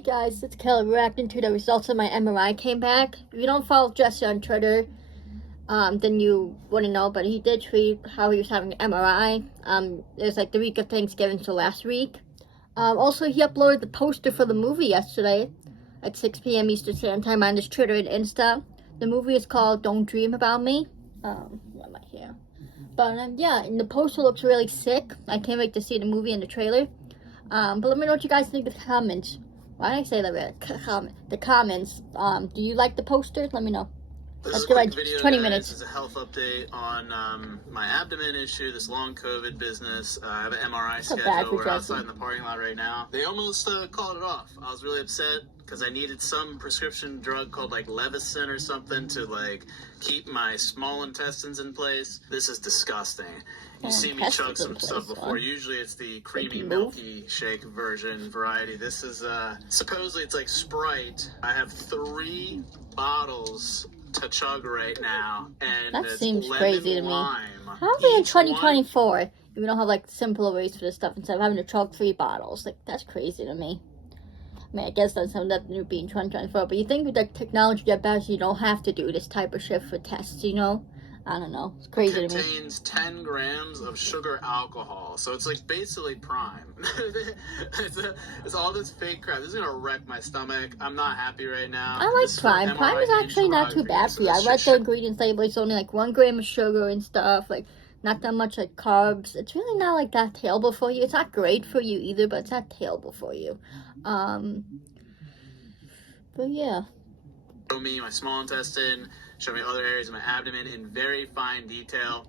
Hey guys, it's Kelly reacting to the results of my MRI came back. If you don't follow Jesse on Twitter, then you wouldn't know, but he did tweet how he was having an MRI. It was like the week of Thanksgiving, so last week. Also, he uploaded the poster for the movie yesterday at 6 p.m. Eastern Standard Time on his Twitter and Insta. The movie is called Don't Dream About Me. What am I here? But yeah, and the poster looks really sick. I can't wait to see the movie and the trailer. But let me know what you guys think in the comments. Why did I say that weird? The comments. Do you like the poster? Let me know. Let's give it video, 20 guys. minutes. This is a health update on my abdomen issue, this long COVID business. I have an MRI schedule. We're outside in the parking lot right now. They almost called it off. I was really upset because I needed some prescription drug called like Levicin or something to like keep my small intestines in place. This is disgusting. You see me chug some stuff before. Usually it's the creamy, milky shake version variety. This is, supposedly it's like Sprite. I have 3 bottles to chug right now. And that it's seems crazy to me. lime. How are we in 2024 if we don't have like simpler ways for this stuff instead of having to chug 3 bottles? Like, that's crazy to me. I mean, I guess that's something that would be in 2024. But you think with the technology get better, so you don't have to do this type of shit for tests, you know? I don't know. It's crazy to me. It contains 10 grams of sugar alcohol. So it's like basically prime. it's all this fake crap. This is going to wreck my stomach. I'm not happy right now. I like prime. Prime is actually not too bad for you. I read the ingredients label. It's only like 1 gram of sugar and stuff. Like, not that much like carbs. It's really not like that terrible for you. It's not great for you either, but it's not terrible for you. But yeah. Show me my small intestine. Show me other areas of my abdomen in very fine detail.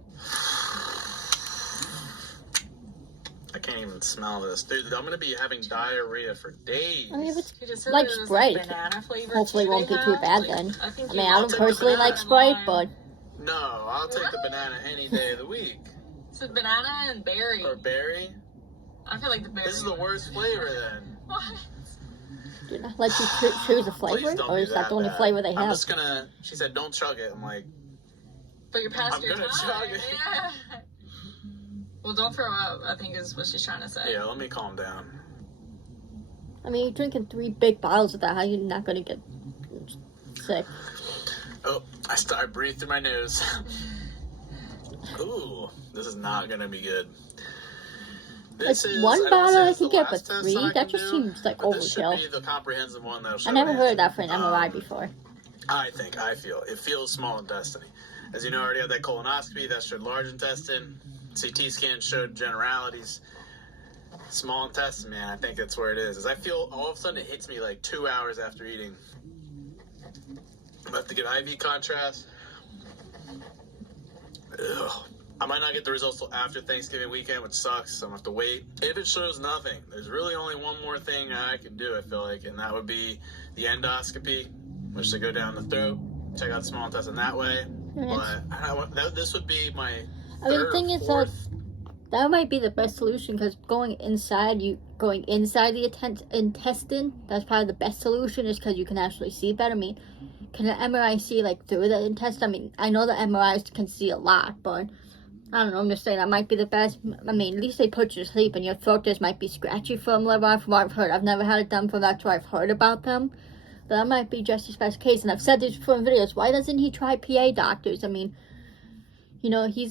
I can't even smell this. Dude, I'm going to be having diarrhea for days. I mean, if it's like Sprite, hopefully it won't be too bad then. I mean, I don't personally like Sprite, but... No, I'll take the banana any day of the week. So banana and berry. Or berry? I feel like the berry. This is the worst flavor then. What? Did I let you choose a flavor? Or is that the only flavor they have? I'm just gonna... She said, don't chug it. I'm like... But you're past your time. I'm gonna chug it. Yeah. Well, don't throw up, I think is what she's trying to say. Yeah, let me calm down. I mean, you're drinking 3 big bottles of that. How are you not gonna get sick? Oh, I breathe through my nose. Ooh, this is not gonna be good. This is 1 bottle I can get, but 3? That just seems like overkill. This should be the comprehensive one that'll show I never heard of that for an MRI before. I feel. It feels small intestine. As you know, I already had that colonoscopy. That showed large intestine. CT scan showed generalities. Small intestine, man, I think that's where it is. As I feel, all of a sudden, it hits me like 2 hours after eating. I'm going to have to get IV contrast. Ugh. I might not get the results till after Thanksgiving weekend, which sucks, so I'm going to have to wait. If it shows nothing, there's really only one more thing I can do, I feel like, and that would be the endoscopy, which to go down the throat, check out the small intestine that way. But this would be my third the thing is that might be the best solution, because going inside the intestine, that's probably the best solution, is because you can actually see better. I mean, can an MRI see like through the intestine? I mean, I know the MRIs can see a lot, but I don't know, I'm just saying that might be the best. I mean, at least they put you to sleep, and your throat just might be scratchy from what I've heard. I've never had it done, but that's what I've heard about them. But that might be just his best case, and I've said this before in videos. Why doesn't he try PA doctors? I mean, you know, he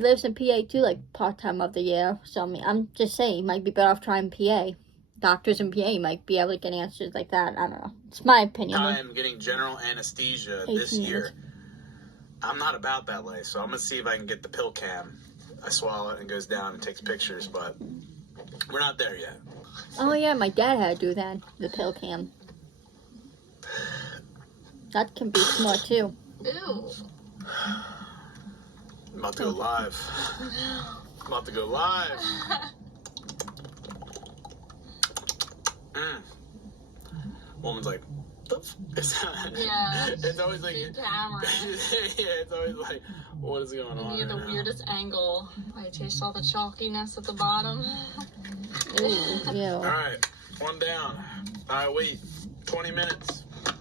lives in PA too, like part-time of the year. So, I mean, I'm just saying, he might be better off trying PA. Doctors in PA might be able to get answers like that. I don't know. It's my opinion. I'm getting general anesthesia this year. I'm not about that life, so I'm going to see if I can get the pill cam. I swallow it and it goes down and takes pictures, but we're not there yet. Oh, yeah, my dad had to do that, the pill cam. That can be smart, too. Ew. I'm about to go live. I'm about to go live. Woman's like, yeah. It's always like, camera. Yeah, it's always like, what is going on? You have the weirdest angle. I taste all the chalkiness at the bottom. Ooh, yeah. All right, 1 down. All right, wait 20 minutes. And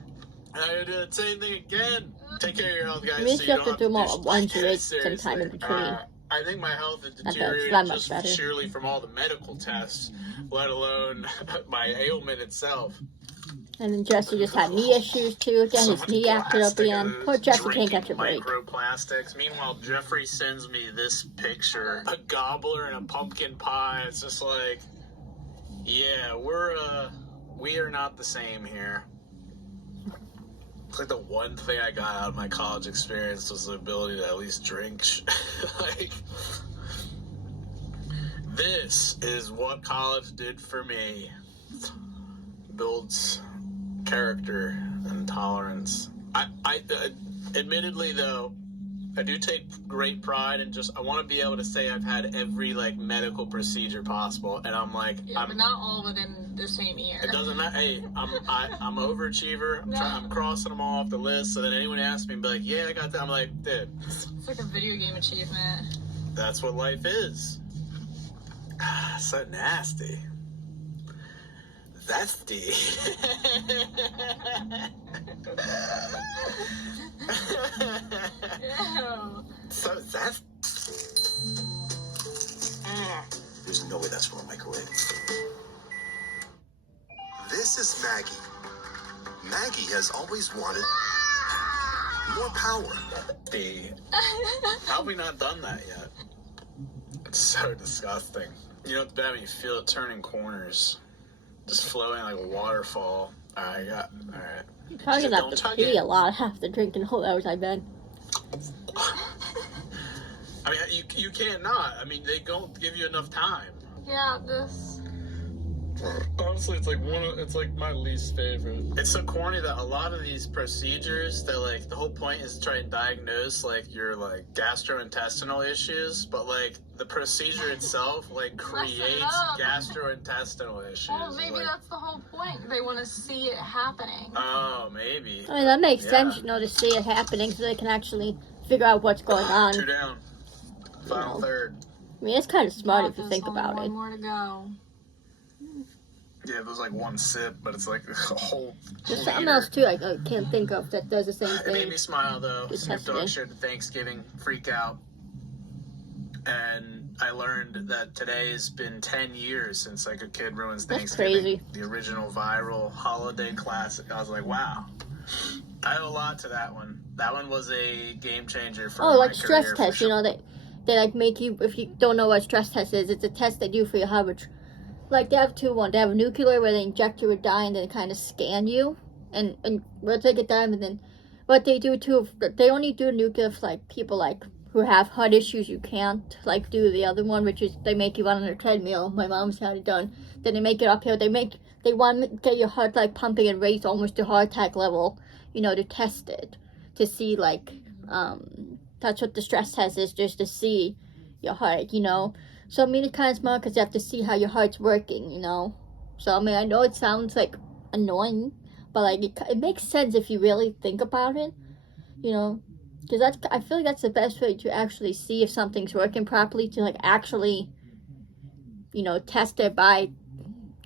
I'm gonna do the same thing again. Take care of your health, guys. Maybe you have to do more once you wait some time in between. I think my health has Not deteriorated much better. just purely from all the medical tests, let alone my ailment itself. And then Jesse just had knee issues too. Again, his knee acted up again. Poor Jesse can't catch a break. Microplastics. Meanwhile, Jeffrey sends me this picture, a gobbler and a pumpkin pie. It's just like, yeah, we are not the same here. It's like the one thing I got out of my college experience was the ability to at least drink. Like, this is what college did for me. Builds character and tolerance. I admittedly though, I do take great pride in I want to be able to say I've had every like medical procedure possible, and I'm like, yeah, but not all within the same year. It doesn't matter. Hey, I'm overachiever. I'm crossing them all off the list. So that anyone asks me, be like, yeah, I got that. I'm like, dude, it's like a video game achievement. That's what life is. So nasty. That's the. So that's. There's no way that's from a microwave. This is Maggie. Maggie has always wanted more power. How have we not done that yet? It's so disgusting. You know, it's bad when you feel it turning corners. Just flowing like a waterfall. Alright. You probably have to pee a lot after drinking whole hours, I bet. I mean, you can't not. I mean, they don't give you enough time. Yeah, this. Honestly, it's like my least favorite. It's so corny that a lot of these procedures, that like the whole point is to try and diagnose like your like gastrointestinal issues, but like the procedure itself like creates gastrointestinal issues. Well, maybe that's the whole point. They want to see it happening. Oh, maybe. I mean, that makes sense, you know, to see it happening so they can actually figure out what's going on. 2 down. Final third. I mean, it's kind of smart if you think about it. One more to go. Yeah, there's like one sip, but it's like a whole. There's something else too I can't think of that does the same thing. It made me smile though. Snoop Dogg shared the Thanksgiving freak out, and I learned that today has been 10 years since like a kid ruins Thanksgiving. That's crazy. The original viral holiday classic. I was like, wow. I owe a lot to that one. That one was a game changer for my like stress career, test, sure. you know, they like make you, if you don't know what stress test is, it's a test they do for your heart. Like, they have one. They have a nuclear where they inject you with dye and then kind of scan you. And we'll take it down. And then what they do, too, they only do nuclear for, like, people, like, who have heart issues. You can't, like, do the other one, which is they make you run on a treadmill. My mom's had it done. Then they make it uphill. They want to get your heart, like, pumping and raised almost to heart attack level, you know, to test it. To see, like, that's what the stress test is, just to see your heart, you know. So, I mean, it's kind of smart because you have to see how your heart's working, you know. So, I mean, I know it sounds, like, annoying, but, like, it makes sense if you really think about it, you know. Because I feel like that's the best way to actually see if something's working properly, to, like, actually, you know, test it by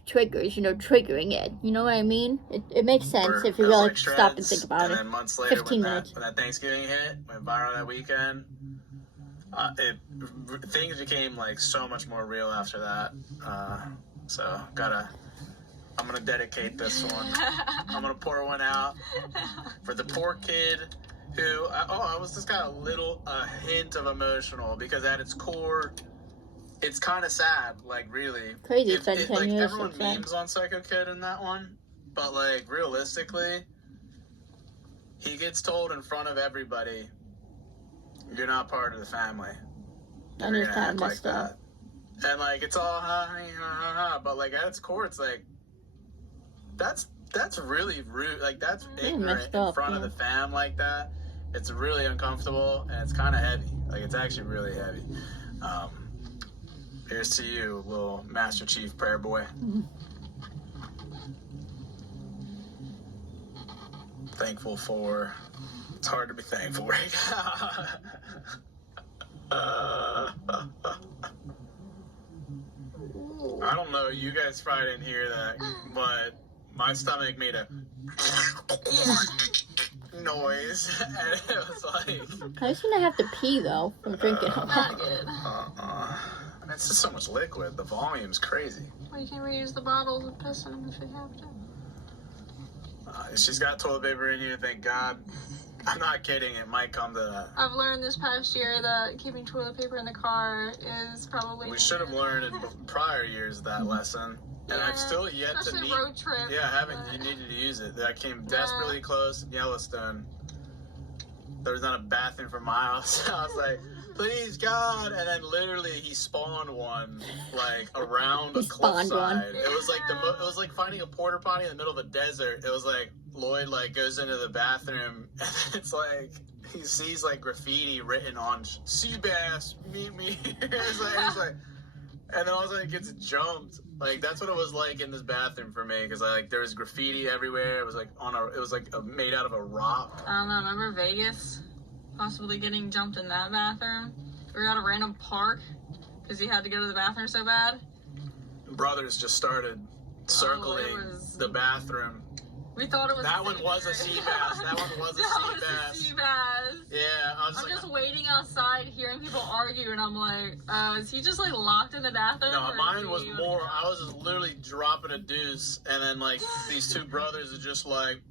triggers, you know, triggering it. You know what I mean? It makes sense if you really like stop and think about it. And then months later, 15 minutes. When that Thanksgiving hit, went viral that weekend, things became like so much more real after that. So I'm gonna dedicate this one. I'm gonna pour one out for the poor kid who I was just got a hint of emotional, because at its core, it's kind of sad. Like, really crazy. It's been 10 like years. Everyone memes on Psycho Kid in that one, but like realistically, he gets told in front of everybody, you're not part of the family. And you're it's gonna kind act of like messed up. that. And like it's all but like at its core, it's like that's really rude. Like that's ignorant in front of the fam like that. It's really uncomfortable, and it's kind of heavy. Like, it's actually really heavy. Here's to you, little Master Chief Prayer Boy. Mm-hmm. Thankful for. It's hard to be thankful right now. I don't know, you guys probably didn't hear that, but my stomach made a noise, and it was like... I just gonna have to pee, though, from drinking. Not good. It's just so much liquid. The volume's crazy. Well, you can reuse the bottles and piss in them if you have to. She's got toilet paper in here, thank God. I'm not kidding, it might come to that. I've learned this past year that keeping toilet paper in the car is probably... We should have learned in prior years that lesson. And Yeah, I've still yet to especially need... road trip. Yeah, I haven't. You needed to use it. I came desperately close in Yellowstone. There was not a bathroom for miles. I was like, please, God. And then literally he spawned one, like, around a cliffside. It was like it was like finding a porta potty in the middle of a desert. It was like Lloyd, like, goes into the bathroom, and it's like... He sees, like, graffiti written on sea bass, meet me. It's like, and then all of a sudden it gets jumped. Like, that's what it was like in this bathroom for me, because like there was graffiti everywhere. It was like made out of a rock. I don't know. Remember Vegas? Possibly getting jumped in that bathroom. We were at a random park because you had to go to the bathroom so bad. Brothers just started circling the bathroom. We thought it was that one was a sea bass. That one was a sea bass. Yeah, I'm just waiting outside, hearing people argue, and I'm like, is he just like locked in the bathroom? No, mine was more. I was just literally dropping a deuce, and then like these two brothers are just like,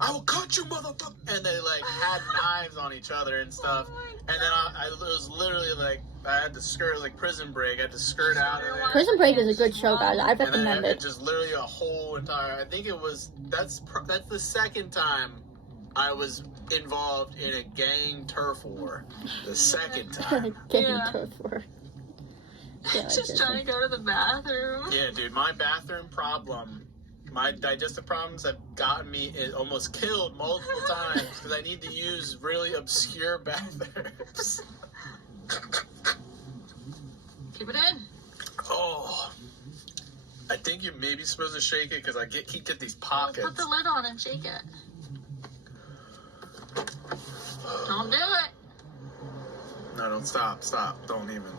I will cut you, motherfucker, and they like had knives on each other and stuff. And then I was literally like, I had to skirt, like Prison Break. I had to skirt out of there. Prison Break is a good show, guys. I recommend it. Just literally a whole entire. I think it was. That's the second time I was involved in a gang turf war. The second time. Turf war. Yeah, just trying to go to the bathroom. Yeah, dude, my bathroom problem. My digestive problems have gotten me almost killed multiple times because I need to use really obscure bathrooms. Keep it in. Oh, I think you're maybe supposed to shake it because I keep getting these pockets. Put the lid on and shake it. Don't do it. No, don't stop. Don't even.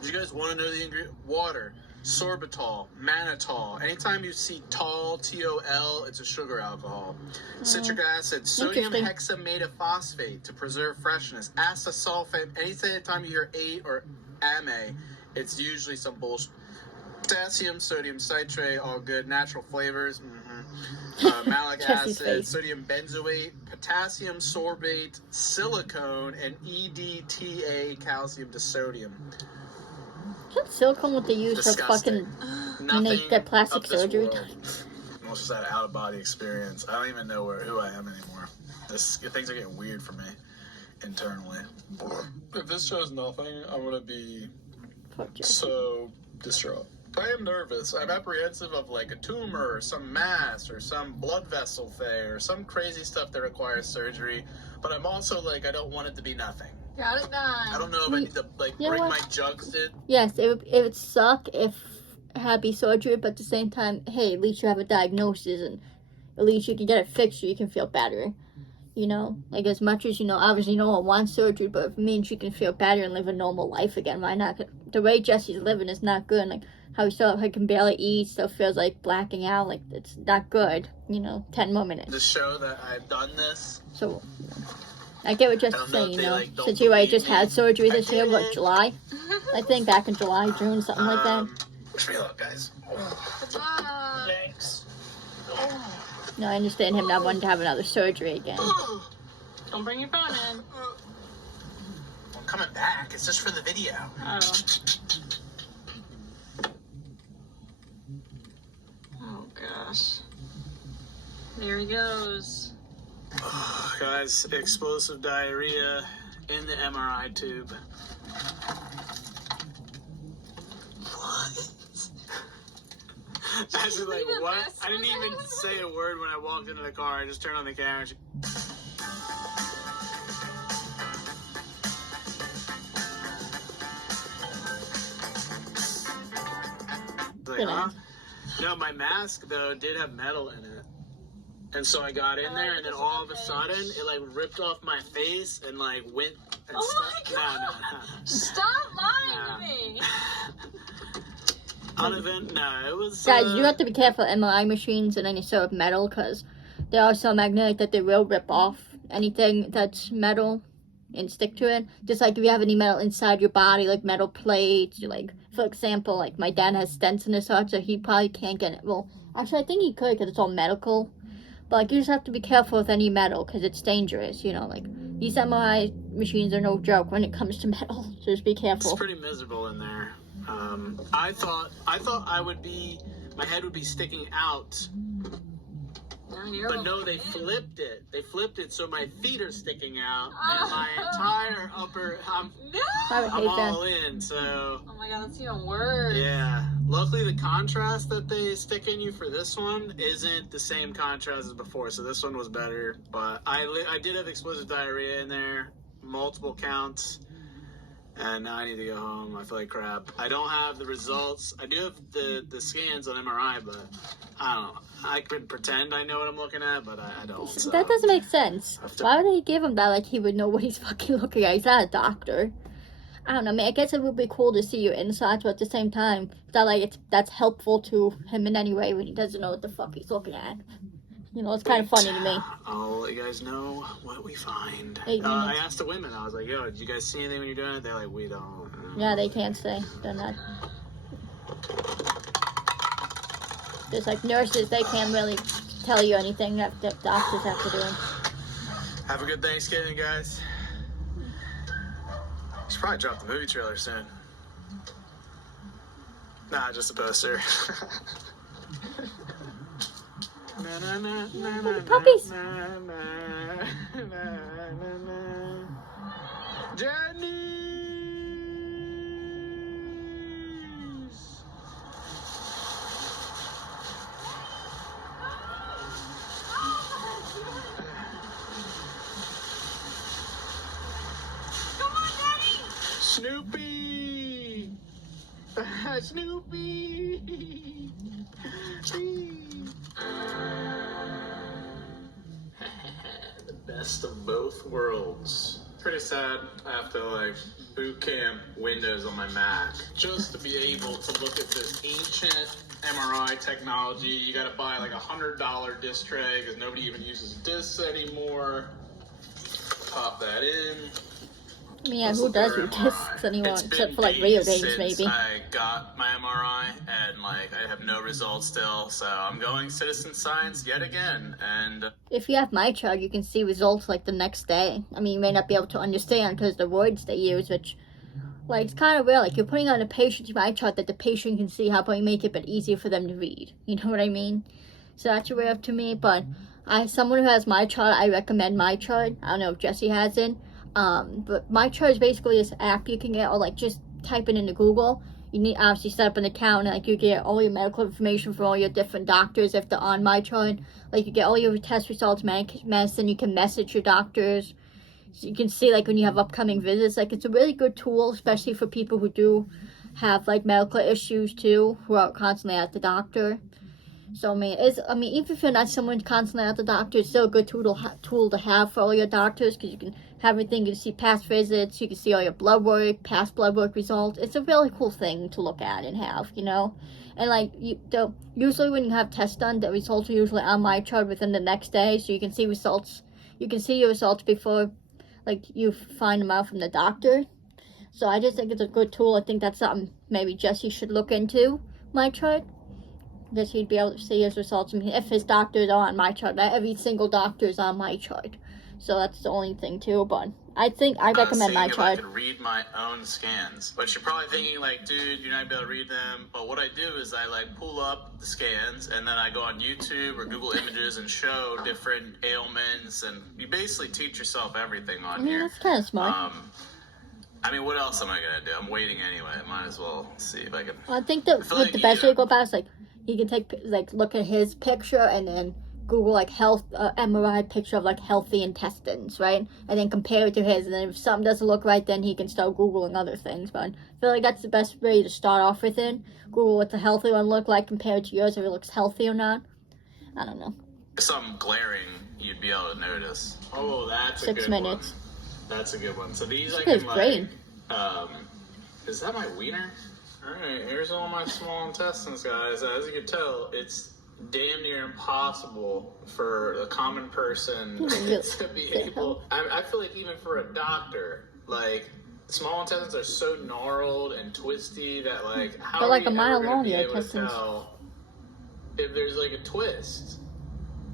Do you guys want to know the ingredient? Water. Sorbitol, mannitol. Anytime you see tol, T-O-L, it's a sugar alcohol. Citric acid, sodium hexametaphosphate to preserve freshness. Acesulfame, anytime you hear 8 or ame, it's usually some bullshit. Potassium, sodium citrate, all good. Natural flavors. Malic acid, sodium benzoate, potassium sorbate, silicone, and EDTA, calcium disodium. Is that silicone what they use for fucking when they get plastic surgery? Most just had an out-of-body experience. I don't even know who I am anymore. Things are getting weird for me internally. If this shows nothing, I'm gonna be so distraught. I am nervous. I'm apprehensive of like a tumor or some mass or some blood vessel thing or some crazy stuff that requires surgery. But I'm also like, I don't want it to be nothing. Got it done. I don't know if I need to bring my jugs in. Yes, it would suck if it had to be surgery, but at the same time, hey, at least you have a diagnosis and at least you can get it fixed so you can feel better. You know, like as much as, obviously no one wants surgery, but if it means you can feel better and live a normal life again, why not? The way Jesse's living is not good. Like how he still can barely eat, still feels like blacking out. Like it's not good. 10 more minutes. To show that I've done this. So I get what Jesse's saying, since you just had surgery this year, July? I think back in July, June, something like that. Wish me luck, guys. Thanks. No, I understand him not wanting to have another surgery again. Don't bring your phone in. I'm coming back. It's just for the video. Oh, gosh. There he goes. Guys, explosive diarrhea in the MRI tube. What? I was like, what? I didn't even say a word when I walked into the car. I just turned on the camera. Like, huh? No, my mask, though, did have metal in it. And so I got in there, and then all of a sudden, it, like, ripped off my face and, like, went and stuck. No. Stop lying to me. It was... Guys, you have to be careful of MRI machines and any sort of metal, because they are so magnetic that they will rip off anything that's metal and stick to it. Just like if you have any metal inside your body, like metal plates, like, for example, like my dad has stents in his heart, so he probably can't get it. Well, Actually, I think he could because it's all medical. But like, you just have to be careful with any metal because it's dangerous. You know, like these MRI machines are no joke when it comes to metal. So just be careful. It's pretty miserable in there. I thought I would be, my head would be sticking out. But no, they flipped it. They flipped it so my feet are sticking out and my entire upper, I'm all in, so. Oh my god, that's even worse. Yeah. Luckily, the contrast that they stick in you for this one isn't the same contrast as before, so this one was better. But I did have explosive diarrhea in there, multiple counts. And now I need to go home. I feel like crap. I don't have the results. I do have the scans on MRI, but I don't know. I could pretend I know what I'm looking at, but I don't. So. That doesn't make sense. Why would they give him that like he would know what he's fucking looking at? He's not a doctor. I don't know. I mean, I guess it would be cool to see your insides, but at the same time, it's not like that's helpful to him in any way when he doesn't know what the fuck he's looking at. You know, it's kind of funny to me. I'll let you guys know what we find. I asked the women, I was like, yo, did you guys see anything when you're doing it? They're like, we don't. Yeah, they can't say. They're not. There's like nurses, they can't really tell you anything that doctors have to do. Have a good Thanksgiving, guys. Should probably drop the movie trailer soon. Nah, just a poster. The puppies. Snoopy! Snoopy! The best of both worlds. Pretty sad I have to like boot camp Windows on my Mac just to be able to look at this ancient MRI technology. You gotta buy like $100 disc tray because nobody even uses discs anymore. Pop that in. I mean, yeah, who does your discs anymore, except for like video games, maybe. I got my MRI and like I have no results still, so I'm going citizen science yet again. And if you have my chart, you can see results like the next day. I mean, you may not be able to understand because the words they use, which like it's kind of real. Like you're putting on a patient's my chart that the patient can see. How about you make it a bit easier for them to read? You know what I mean? So that's rare to me. But someone who has my chart, I recommend my chart. I don't know if Jesse has it. But my chart is basically this app you can get, or like just type it into Google. You need obviously set up an account, and like you get all your medical information from all your different doctors if they're on my chart. Like you get all your test results, medicine. You can message your doctors, so you can see like when you have upcoming visits. Like it's a really good tool, especially for people who do have like medical issues too, who are constantly at the doctor. So I mean, even if you're not someone constantly at the doctor, it's still a good tool to have for all your doctors because you can have everything. You can see past visits, you can see all your blood work, past blood work results. It's a really cool thing to look at and have, you know. And like usually when you have tests done, the results are usually on my chart within the next day, so you can see results. You can see your results before, like you find them out from the doctor. So I just think it's a good tool. I think that's something maybe Jesse should look into. My chart. That he'd be able to see his results if his doctors are on my chart. Not every single doctor is on my chart, so that's the only thing too. But I think I recommend my chart. I could read my own scans, but you're probably thinking like, dude, you're not gonna be able to read them. But what I do is I like pull up the scans and then I go on YouTube or Google Images and show different ailments, and you basically teach yourself everything on here. That's kind of smart. I mean, what else am I gonna do? I'm waiting anyway. Might as well see if I can. I think that the best way to go about it is like. You can take look at his picture and then Google like MRI picture of like healthy intestines, right? And then compare it to his. And then if something doesn't look right, then he can start Googling other things. But I feel like that's the best way to start off with it. Google what the healthy one look like compared to yours, if it looks healthy or not. I don't know. Something glaring you'd be able to notice. Oh, that's 6 minutes. One. That's a good one. So these I can like. Is that my wiener? Alright, here's all my small intestines, guys. As you can tell, it's damn near impossible for a common person to be able... I feel like even for a doctor, like, small intestines are so gnarled and twisty that, like, how they're like are you a mile ever long, be your able to intestines. tell if there's like a twist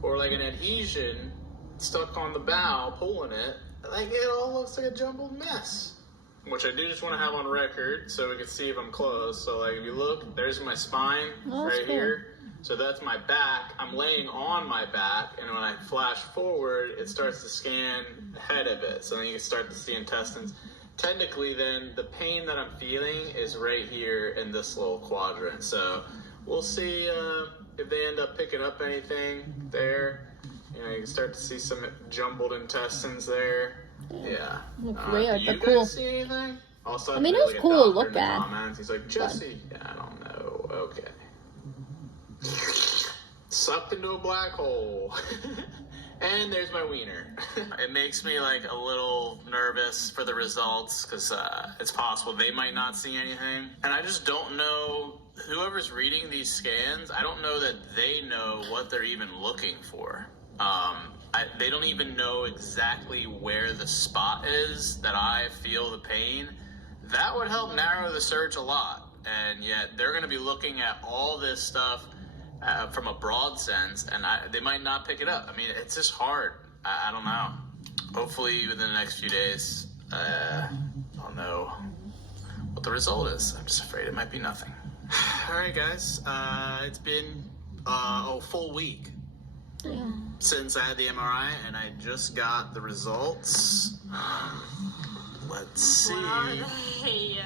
or like an adhesion stuck on the bow, pulling it, like it all looks like a jumbled mess. Which I do just want to have on record so we can see if I'm close. So like if you look, there's my spine right here. So that's my back. I'm laying on my back, and when I flash forward, it starts to scan the head of it. So then you can start to see intestines. Technically then, the pain that I'm feeling is right here in this little quadrant. So we'll see if they end up picking up anything there. You know, you can start to see some jumbled intestines there. Yeah. Looks weird, do you but cool. guys see anything? I mean, it was cool to look at. Comments. He's like, Jesse. Yeah, I don't know. Okay. Sucked into a black hole. And there's my wiener. It makes me like a little nervous for the results because it's possible they might not see anything. And I just don't know, whoever's reading these scans, I don't know that they know what they're even looking for. They don't even know exactly where the spot is that I feel the pain. That would help narrow the search a lot. And yet they're going to be looking at all this stuff from a broad sense, and they might not pick it up. I mean, it's just hard. I don't know. Hopefully within the next few days, I'll know what the result is. I'm just afraid it might be nothing. All right, guys. It's been a full week since I had the MRI, and I just got the results. Let's see. What are they?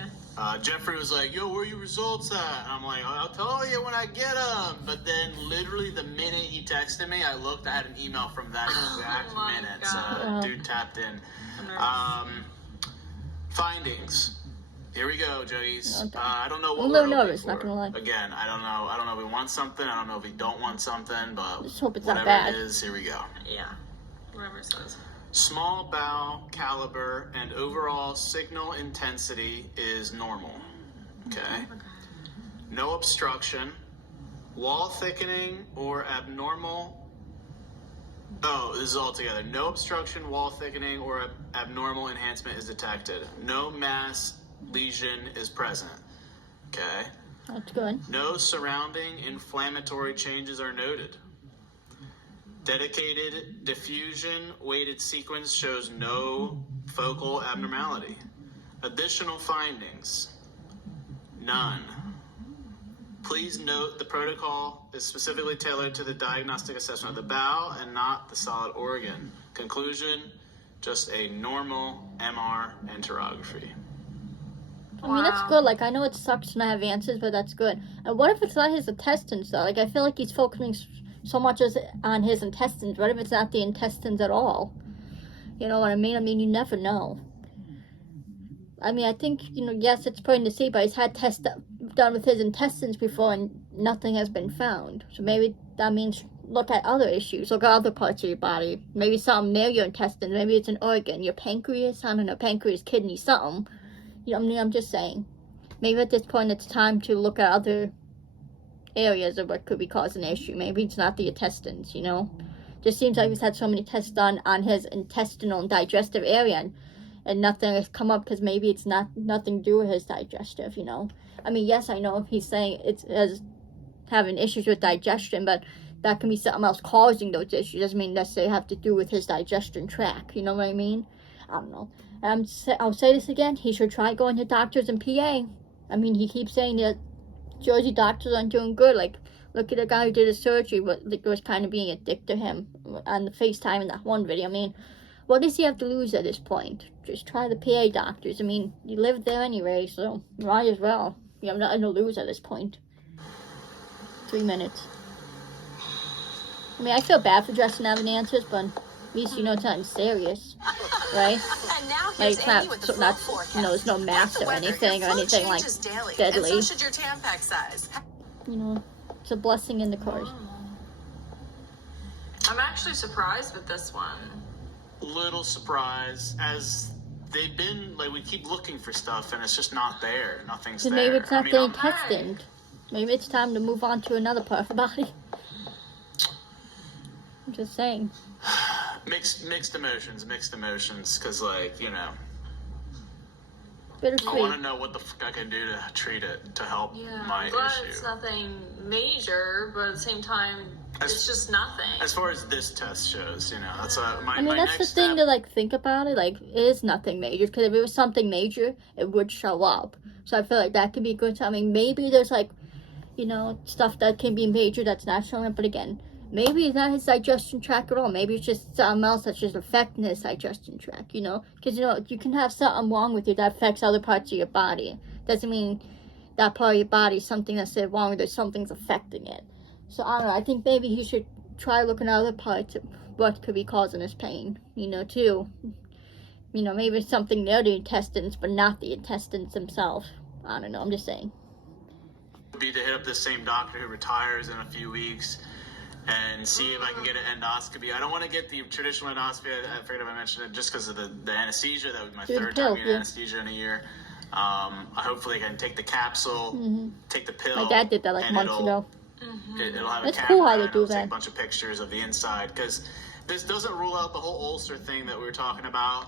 Jeffrey was like, yo, where are your results at? And I'm like, I'll tell you when I get them. But then literally the minute he texted me, I looked, I had an email from that exact minute. So dude tapped in. Findings. Here we go, Juggies. Okay. I don't know what I'm a we're little nervous, for. not gonna lie. Again, I don't know. I don't know if we want something. I don't know if we don't want something. But Just hope it's whatever not bad. it is, here we go. Yeah. Whatever it says. Small bowel caliber and overall signal intensity is normal. Okay. No obstruction, wall thickening or abnormal. Oh, this is all together. No obstruction, wall thickening or abnormal enhancement is detected. No mass lesion is present. Okay. That's good. No surrounding inflammatory changes are noted. Dedicated diffusion weighted sequence shows no focal abnormality. Additional findings, none. Please note the protocol is specifically tailored to the diagnostic assessment of the bowel and not the solid organ. Conclusion, just a normal MR enterography. I mean, that's good. Like, I know it sucks to not have answers, but that's good. And what if it's not his intestines, though? Like, I feel like he's focusing so much on his intestines. What if it's not the intestines at all? You know what I mean? I mean, you never know. I mean, I think, you know, yes, it's plain to see, but he's had tests done with his intestines before and nothing has been found. So maybe that means look at other issues. Look at other parts of your body. Maybe something near your intestines. Maybe it's an organ. Your pancreas? I don't know. Pancreas, kidney, something. You know what I mean? I'm just saying. Maybe at this point it's time to look at other areas of what could be causing an issue. Maybe it's not the intestines, you know? Just seems like he's had so many tests done on his intestinal and digestive area and nothing has come up because maybe it's nothing to do with his digestive, you know? I mean, yes, I know if he's saying it's as having issues with digestion, but that can be something else causing those issues. Doesn't mean necessarily have to do with his digestion tract, you know what I mean? I don't know. I'll say this again, he should try going to doctors and PA. I mean, he keeps saying that Jersey doctors aren't doing good. Like, look at the guy who did his surgery, but it was kind of being a dick to him on the FaceTime in that one video. I mean, what does he have to lose at this point? Just try the PA doctors. I mean, you lived there anyway, so might as well. You have nothing to lose at this point. 3 minutes. I mean, I feel bad for Justin having answers, but at least you know it's not serious, right? And now Like, here's it's not, Amy with the so flu not, forecast. you know, there's no With mask the or weather, anything, your or flu anything like changes daily, deadly. And so should your Tampax size. You know, it's a blessing in the course. I'm actually surprised with this one. Little surprise, as they've been, like, we keep looking for stuff and it's just not there. Nothing's So there. maybe it's not I mean, getting okay. tested. Maybe it's time to move on to another part of the body. I'm just saying. Mixed emotions, because, like, you know, Bittersweet. I want to know what the fuck I can do to treat it, to help my I'm glad issue. it's nothing major, but at the same time, it's just nothing. As far as this test shows, you know, that's I mean, that's the thing to, like, think about it. Like, it is nothing major, because if it was something major, it would show up. So I feel like that could be good. I mean, maybe there's, like, you know, stuff that can be major that's not showing up, but again, maybe it's not his digestion tract at all. Maybe it's just something else that's just affecting his digestion tract, you know? Because, you know, you can have something wrong with you that affects other parts of your body. Doesn't mean that part of your body, something that's wrong with it, something's affecting it. So, I don't know, I think maybe he should try looking at other parts of what could be causing his pain, you know, too. You know, maybe it's something near the intestines, but not the intestines themselves. I don't know, I'm just saying. Would be to hit up this same doctor who retires in a few weeks and see if I can get an endoscopy. I don't want to get the traditional endoscopy. I forget if I mentioned it, just because of the anesthesia. That was my third time getting anesthesia in a year. Hopefully I can take the capsule, take the pill. My dad did that like months ago. It'll have That's a camera, cool how they and do it'll that. take a bunch of pictures of the inside, because this doesn't rule out the whole ulcer thing that we were talking about.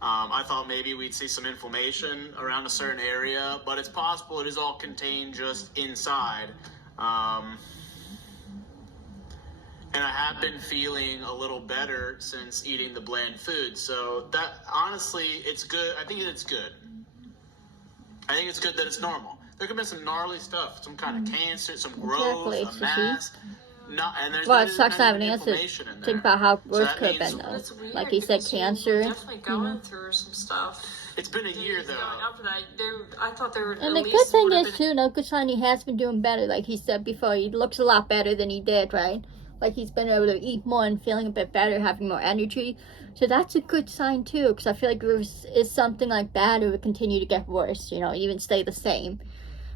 I thought maybe we'd see some inflammation around a certain area, but it's possible it is all contained just inside. And I have been feeling a little better since eating the bland food. So that, honestly, it's good. I think it's good. I think it's good that it's normal. There could be some gnarly stuff, some kind of cancer, some growth, a mass. And there's Well, it sucks to have an answer. inflammation in there. Think about how So worse that could have means- been, though. It's weird, Like he said, because you cancer. were definitely going through some stuff. It's been a year, though. Going up to that, I thought there would. And at the good least thing would've is, been- too, no good sign he has been doing better. Like he said before, he looks a lot better than he did, right? Like he's been able to eat more and feeling a bit better, having more energy. So that's a good sign, too, because I feel like if it is something like that, it would continue to get worse, you know, even stay the same.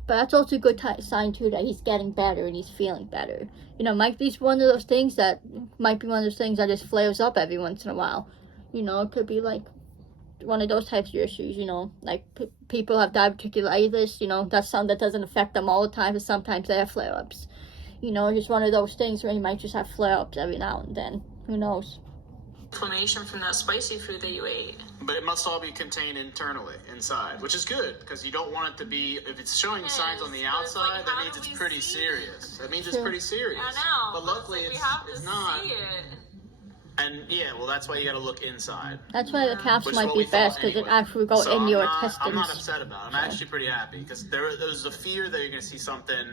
But that's also a good sign, too, that he's getting better and he's feeling better. You know, might be one of those things that just flares up every once in a while. You know, it could be like one of those types of issues, you know. Like people have diverticulitis, you know, that's something that doesn't affect them all the time, but sometimes they have flare-ups. You know, just one of those things where you might just have flare-ups every now and then. Who knows? Inflammation from that spicy food that you ate. But it must all be contained internally, inside, which is good, because you don't want it to be, if it's showing signs on the Yes, but it's outside, like, that how means do it's we pretty see serious. That means it's Sure. pretty serious. I know. But luckily we it's have to not. see it. And yeah, well, that's why you gotta look inside. That's why the capsule Which is might what be we thought best, because it anyway. actually will go So in your I'm intestines. not upset about it. I'm actually pretty happy, because there was a fear that you're gonna see something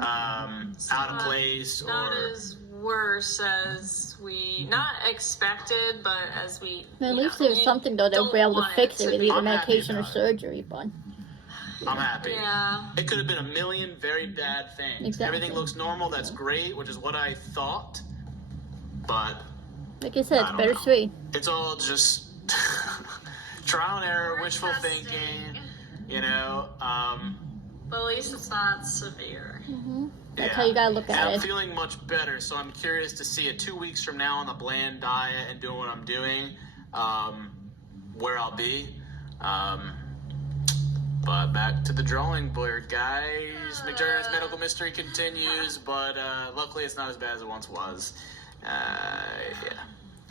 out of place, Not or as worse as we not expected, but as we. At you least know, there's you something, though, they'll don't be able to want fix it with be- either I'm happy medication or about it. surgery, but I'm happy. Yeah. It could have been a million very bad things. Exactly. Everything looks normal, that's great, which is what I thought. But like I said, I it's don't bittersweet. it's all just trial and error, We're wishful testing. thinking, you know. But at least it's not severe. That's Yeah. how you gotta look And at I'm it. feeling much better, so I'm curious to see it 2 weeks from now on the bland diet and doing what I'm doing, where I'll be. But back to the drawing board, guys. McJourney's medical mystery continues, but luckily it's not as bad as it once was. Yeah.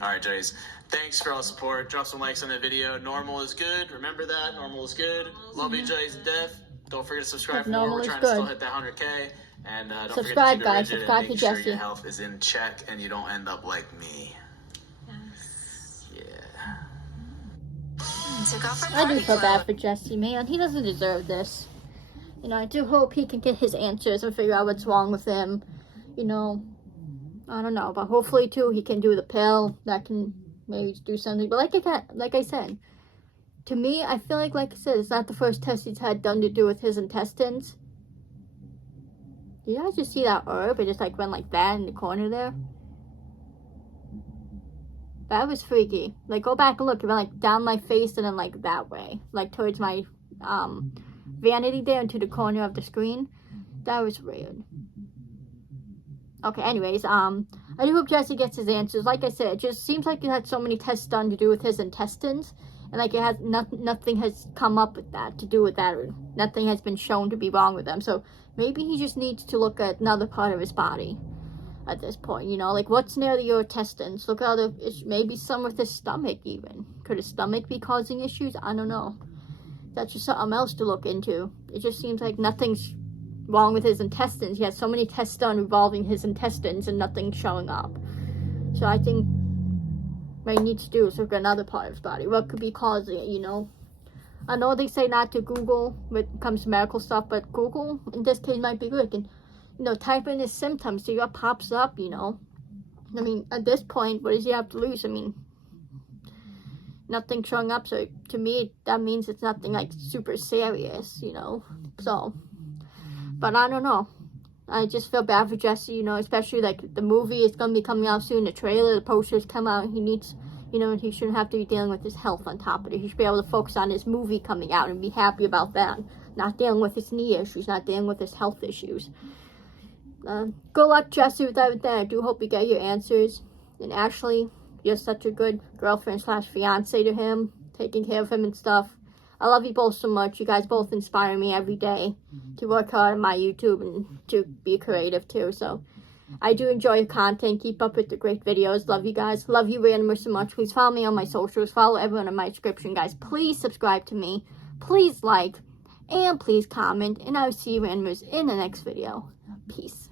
All right, Jays. Thanks for all the support. Drop some likes on the video. Normal is good. Remember that. Normal is good. Love you, Jays, to death. Don't forget to subscribe for more. Normal We're is trying to still good. hit that 100K. And don't Subscribe, forget to keep it guys. rigid Subscribe and to make sure Jesse. your health is in check and you don't end up like me. Yes. Yeah. I do feel bad for Jesse, man. He doesn't deserve this. You know, I do hope he can get his answers and figure out what's wrong with him. You know, I don't know, but hopefully too he can do the pill that can maybe do something. But like I said, to me, I feel like I said, it's not the first test he's had done to do with his intestines. Did you guys just see that herb? It just like went like that in the corner there. That was freaky. Like, go back and look. It went like down my face and then like that way, like towards my vanity there into the corner of the screen. That was weird. Okay, anyways, I do hope Jesse gets his answers. Like I said, it just seems like he had so many tests done to do with his intestines, and like it has nothing has come up with that to do with that, or nothing has been shown to be wrong with them. So maybe he just needs to look at another part of his body at this point. You know, like what's near your intestines? Look at maybe some with his stomach even. Could his stomach be causing issues? I don't know. that's just something else to look into. It just seems like nothing's wrong with his intestines. He has so many tests done involving his intestines and nothing's showing up. So I think what he needs to do is look at another part of his body. What could be causing it, you know? I know they say not to Google when it comes to medical stuff, but Google in this case might be good. And, you know, type in his symptoms, see what pops up, you know? I mean, at this point, what does he have to lose? I mean, nothing showing up, so to me, that means it's nothing, like, super serious, you know? So, but I don't know. I just feel bad for Jesse, you know, especially, like, the movie is going to be coming out soon, the trailer, the posters come out, he needs, you know, he shouldn't have to be dealing with his health on top of it. He should be able to focus on his movie coming out and be happy about that. Not dealing with his knee issues, not dealing with his health issues. Good luck, Jesse, with everything. I do hope you get your answers. And Ashley, you're such a good girlfriend / fiance to him, taking care of him and stuff. I love you both so much. You guys both inspire me every day to work hard on my YouTube and to be creative too. So I do enjoy your content. Keep up with the great videos. Love you guys. Love you randomers so much. Please follow me on my socials. Follow everyone in my description, guys. Please subscribe to me. Please like. And please comment. And I will see you randomers in the next video. Peace.